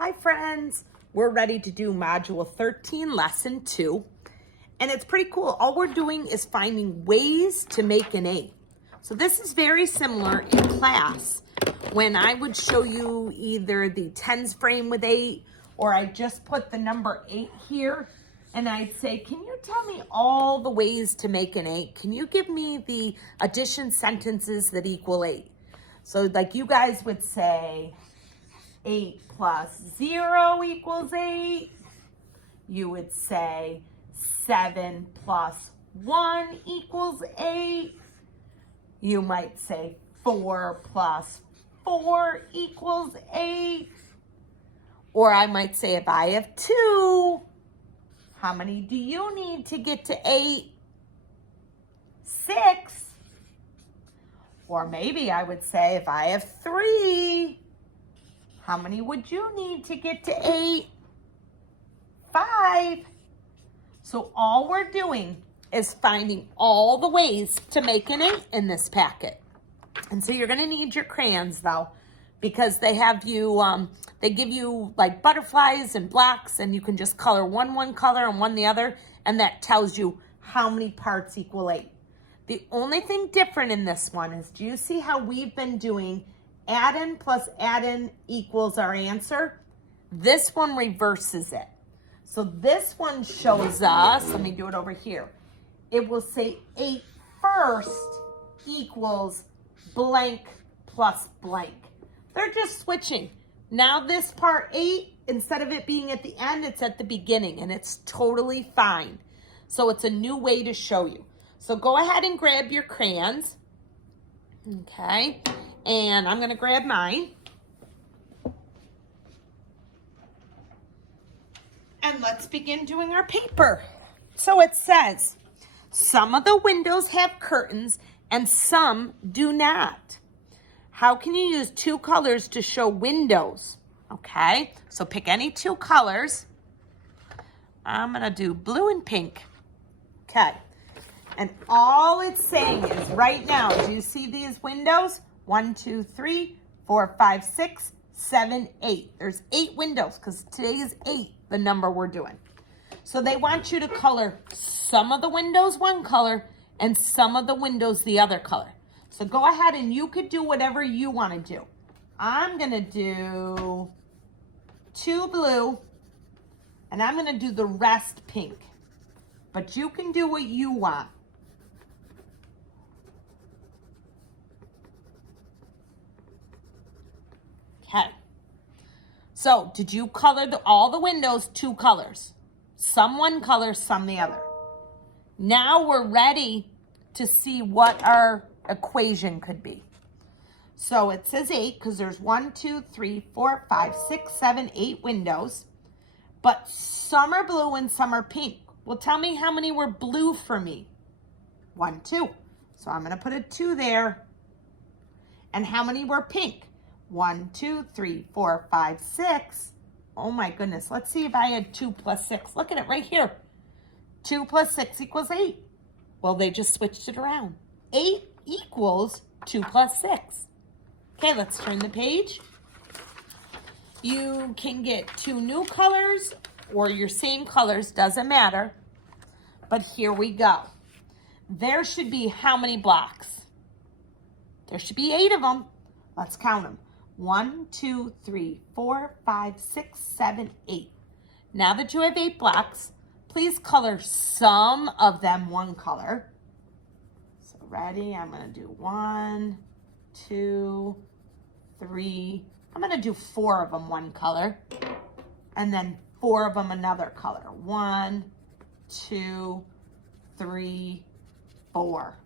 Hi friends, we're ready to do Module 13, Lesson 2. And it's pretty cool. All we're doing is finding ways to make an 8. So this is very similar in class when I would show you either the tens frame with 8 or I just put the number 8 here and I'd say, can you tell me all the ways to make an 8? Can you give me the addition sentences that equal 8? So like you guys would say, 8 plus 0 equals 8. You would say 7 plus 1 equals 8. You might say 4 plus 4 equals 8. Or I might say if I have 2, how many do you need to get to 8? 6. Or maybe I would say if I have 3, how many would you need to get to 8? 5. So all we're doing is finding all the ways to make an 8 in this packet. And so you're going to need your crayons though, because they have you, they give you like butterflies and blocks, and you can just color one color and one the other, and that tells you how many parts equal 8. The only thing different in this one is, do you see how we've been doing add-in plus add-in equals our answer? This one reverses it. So this one shows us, let me do it over here. It will say 8 first equals blank plus blank. They're just switching. Now this part 8, instead of it being at the end, it's at the beginning, and it's totally fine. So it's a new way to show you. So go ahead and grab your crayons. Okay. And I'm going to grab mine. And let's begin doing our paper. So it says, some of the windows have curtains and some do not. How can you use 2 colors to show windows? Okay, so pick any 2 colors. I'm going to do blue and pink. Okay, and all it's saying is right now, do you see these windows? 1, 2, 3, 4, 5, 6, 7, 8. There's 8 windows because today is 8, the number we're doing. So they want you to color some of the windows one color and some of the windows the other color. So go ahead and you could do whatever you want to do. I'm going to do 2 blue and I'm going to do the rest pink. But you can do what you want. Okay, so did you color all the windows 2 colors? Some one color, some the other. Now we're ready to see what our equation could be. So it says 8 because there's 1, 2, 3, 4, 5, 6, 7, 8 windows. But some are blue and some are pink. Well, tell me how many were blue for me. 1, 2. So I'm going to put a 2 there. And how many were pink? 1, 2, 3, 4, 5, 6. Oh my goodness. Let's see if I had 2 plus 6. Look at it right here. 2 plus 6 equals 8. Well, they just switched it around. 8 equals 2 plus 6. Okay, let's turn the page. You can get 2 new colors or your same colors, doesn't matter. But here we go. There should be how many blocks? There should be 8 of them. Let's count them. 1, 2, 3, 4, 5, 6, 7, 8. Now that you have 8 blocks, please color some of them one color. So ready? I'm going to do 1, 2, 3. I'm going to do 4 of them one color. And then 4 of them another color. 1, 2, 3, 4.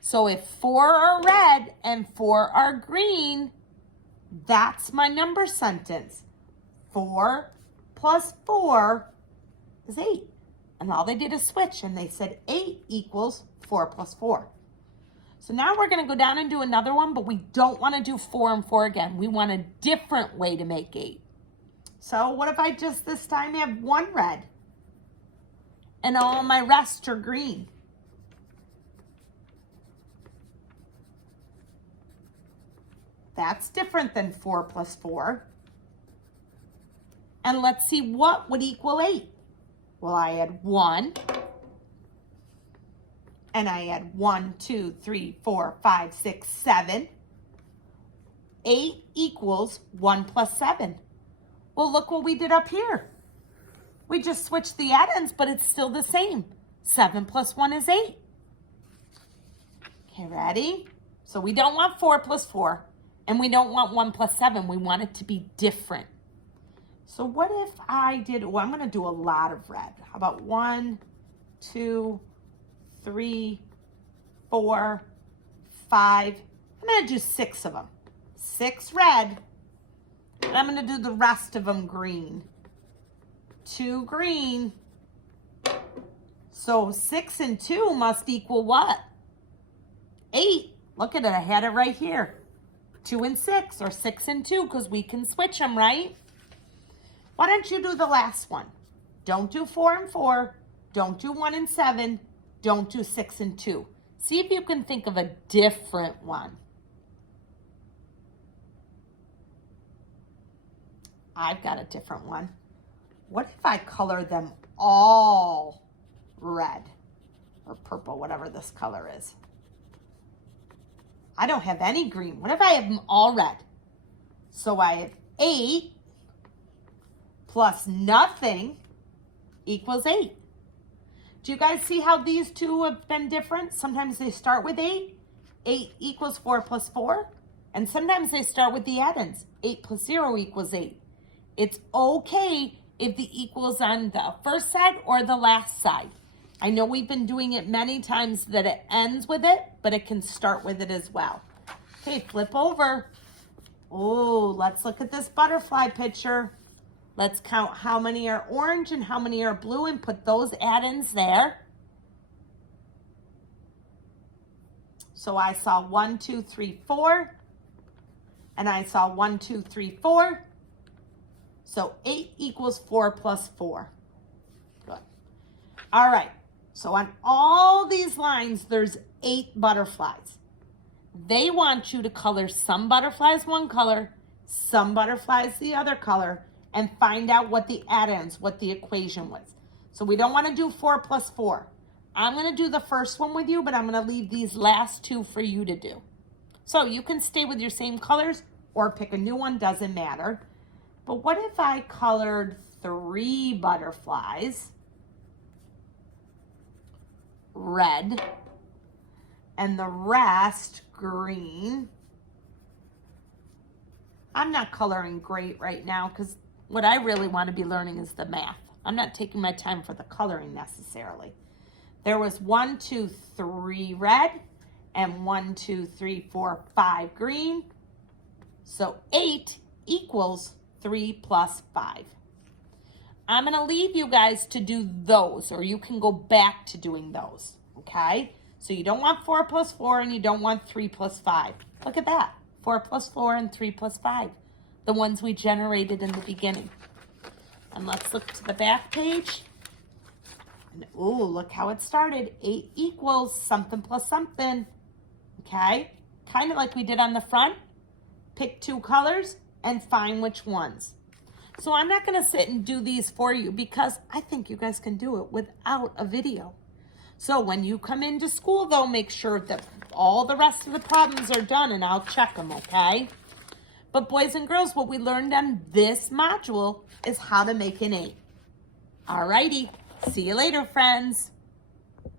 So if 4 are red and 4 are green, that's my number sentence. 4 plus 4 is 8. And all they did is switch and they said 8 equals 4 plus 4. So now we're going to go down and do another one, but we don't want to do 4 and 4 again. We want a different way to make 8. So what if I just this time have 1 red and all my rest are green? That's different than 4 plus 4. And let's see what would equal 8. Well, I had 1. And I had 1, 2, 3, 4, 5, 6, 7. 8 equals 1 plus 7. Well, look what we did up here. We just switched the add-ins, but it's still the same. 7 plus 1 is 8. Okay, ready? So we don't want 4 plus 4, and we don't want 1 plus 7. We want it to be different. So what if I did, well, I'm going to do a lot of red. How about 1, 2, 3, 4, 5. I'm going to do 6 of them. 6 red. And I'm going to do the rest of them green. 2 green. So 6 and 2 must equal what? 8. Look at it. I had it right here. 2 and 6, or 6 and 2, because we can switch them, right? Why don't you do the last one? Don't do 4 and 4. Don't do 1 and 7. Don't do 6 and 2. See if you can think of a different one. I've got a different one. What if I color them all red or purple, whatever this color is? I don't have any green. What if I have them all red? So I have 8 plus nothing equals 8. Do you guys see how these two have been different? Sometimes they start with 8. 8 equals 4 plus 4. And sometimes they start with the add-ins. 8 plus 0 equals 8. It's okay if the equals on the first side or the last side. I know we've been doing it many times that it ends with it, but it can start with it as well. Okay, flip over. Oh, let's look at this butterfly picture. Let's count how many are orange and how many are blue and put those add-ins there. So I saw 1, 2, 3, 4. And I saw 1, 2, 3, 4. So 8 equals 4 plus 4. Good. All right. So on all these lines, there's 8 butterflies. They want you to color some butterflies one color, some butterflies the other color, and find out what the add-ins, what the equation was. So we don't want to do 4 plus 4. I'm going to do the first one with you, but I'm going to leave these last two for you to do. So you can stay with your same colors or pick a new one, doesn't matter. But what if I colored 3 butterflies red and the rest green? I'm not coloring great right now because what I really want to be learning is the math. I'm not taking my time for the coloring necessarily. There was 1, 2, 3 red and 1, 2, 3, 4, 5 green. So 8 equals 3 plus 5. I'm going to leave you guys to do those, or you can go back to doing those, okay? So you don't want 4 plus 4 and you don't want 3 plus 5. Look at that, 4 plus 4 and 3 plus 5, the ones we generated in the beginning. And let's look to the back page. And ooh, look how it started. 8 equals something plus something, okay? Kind of like we did on the front. Pick 2 colors and find which ones. So I'm not going to sit and do these for you because I think you guys can do it without a video. So when you come into school, though, make sure that all the rest of the problems are done and I'll check them, okay? But boys and girls, what we learned on this module is how to make an 8. Alrighty, see you later, friends.